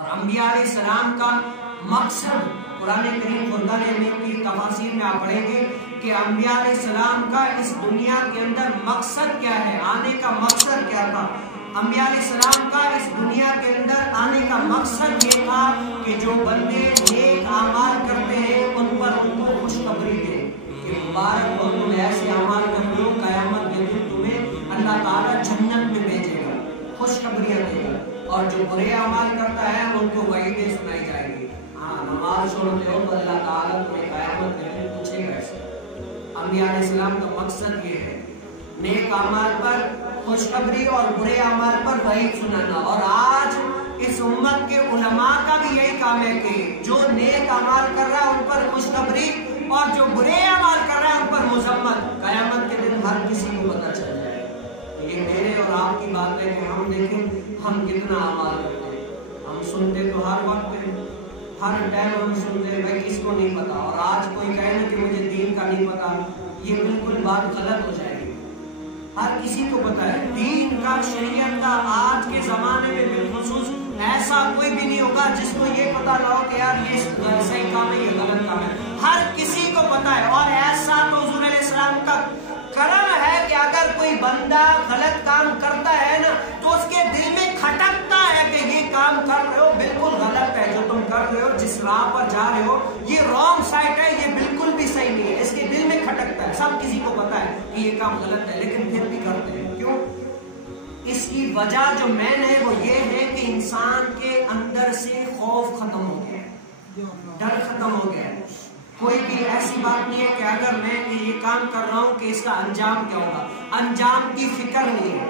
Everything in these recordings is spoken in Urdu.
اور انبیاء علیہ السلام کا مقصد قرآن کریم فرقان حمید کی تفاسیر میں آپ پڑھیں گے کہ انبیاء علیہ السلام کا اس دنیا کے اندر مقصد کیا ہے، آنے کا مقصد کیا تھا۔ انبیاء علیہ السلام کا اس دنیا کے اندر آنے کا مقصد یہ تھا کہ جو بندے نیک اعمال کرتے ہیں ان پر ان کو خوشخبری دے کہ مبارک ہو تم ایسے اعمال کرتے ہو، قیامت کے دن تمہیں اللہ تعالیٰ جنت میں بھیجے گا، خوشخبریاں دے گا، اور جو برے اعمال کرتا ہے ان کو وعیدیں سنائی جائے گی۔ ہاں نماز چھوڑتے ہو تو اللہ تعالیٰ تمہیں قیامت کے دن پوچھے گا ایسے۔ انبیاء علیہ السلام کا مقصد یہ ہے، نیک اعمال پر خوشخبری اور برے اعمال پر وعید سنانا۔ اور آج اس امت کے علماء کا بھی یہی کام ہے کہ جو نیک اعمال کر رہا ہے ان پر خوشخبری اور جو برے اعمال کر رہا ہے ان پر مذمت۔ قیامت کے دن ہر کسی کو پتہ چل جائے۔ یہ میرے اور آپ کی بات ہے کہ ہم دیکھیں ہم کتنا اعمال کرتے ہیں۔ ہم سنتے تو ہر وقت ہیں، ہر ٹائم ہم سنتے ہیں، بھائی کس کو نہیں پتا۔ اور آج کوئی کہے نا کہ مجھے دین کا نہیں پتا، یہ بالکل بات غلط ہو جائے گی۔ ہر کسی کو پتا ہے دین کا، شریعت کا۔ آج کے زمانے میں بالخصوص ایسا کوئی بھی نہیں ہوگا جس کو یہ پتا نہ ہو کہ یار یہ صحیح کام ہے، یہ غلط کام ہے۔ ہر کسی کو پتا ہے۔ اور ایسا تو حضور علیہ السلام کا کرم ہے کہ اگر کوئی بندہ غلط کام کرتا ہے نا تو اس کے دل میں کھٹکتا ہے کہ یہ کام کر رہے ہو بالکل غلط ہے، جو تم کر رہے ہو، جس راہ پر جا رہے ہو یہ رانگ سائڈ ہے، یہ بالکل بھی صحیح نہیں ہے۔ اس کے دل میں کھٹکتا ہے۔ سب کسی کو پتا ہے کہ یہ کام غلط ہے لیکن پھر بھی کرتے ہیں۔ کیوں؟ اس کی وجہ جو مین ہے وہ یہ ہے کہ انسان کے اندر سے خوف ختم ہو گیا ہے، ڈر ختم ہو گیا ہے۔ کوئی بھی ایسی بات نہیں ہے کہ اگر میں یہ کام کر رہا ہوں کہ اس کا انجام کیا ہوگا، انجام کی فکر نہیں ہے۔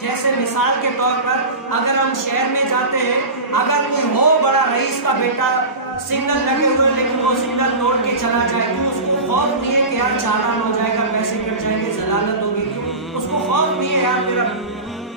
جیسے مثال کے طور پر اگر ہم شہر میں جاتے ہیں، اگر کوئی ہو بڑا رئیس کا بیٹا، سگنل لگے ہوئے لیکن وہ سگنل توڑ کے چلا جائے تو اس کو خوف نہیں ہے کہ یار چالان ہو جائے گا، پیسے کٹ جائیں گے، ضلالت ہوگی۔ اس کو خوف نہیں ہے یار میرا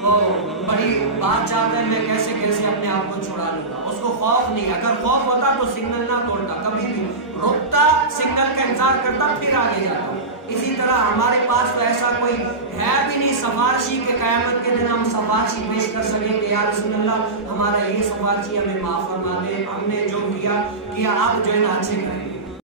وہ بڑی بات چاہتا ہے، میں کیسے اپنے آپ کو چھڑا لوں گا۔ اس کو خوف نہیں۔ اگر خوف ہوتا تو سگنل نہ توڑتا، کبھی بھی رکتا، سگنل کا انتظار کرتا، پھر آگے جاتا۔ اسی طرح ہمارے پاس تو ایسا کوئی ہے بھی نہیں سفارشی کہ قیامت کے دن ہم سفارشی پیش کر سکیں کہ یا رسول اللہ ہمارا یہ سفارشی ہمیں معاف فرما دے، ہم نے جو کیا آپ جو ہے نا اچھے کریں۔